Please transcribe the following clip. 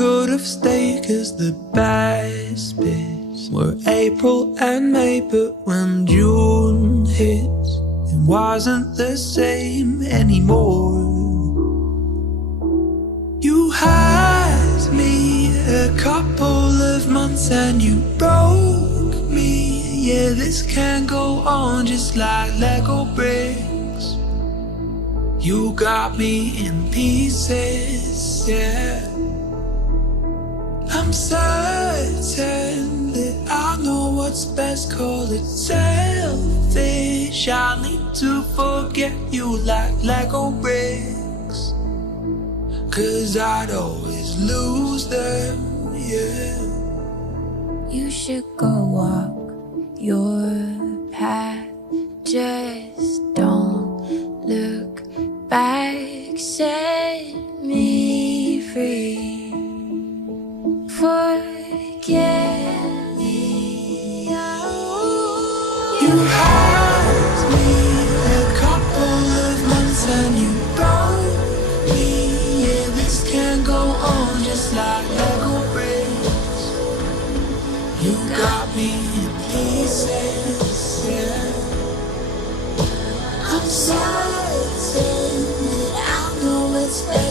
could have stayed, 'cause the best bits were April and May, but when June hits, it wasn't the same anymore. You had me a couple of months and you broke me. Yeah, this can't go on just like Lego bricks. You got me in pieces, yeah. I'm certain that I know what's best, call it selfish. I need to forget you like Lego bricks, 'cause I'd always lose them, yeah. You should go walk your path, just don't look back, set me free. Forget me. You had me a couple of months and you broke me. Yeah, this can't go on just like Lego bricks. You got me in pieces, yeah. I'm certain that I know it's better.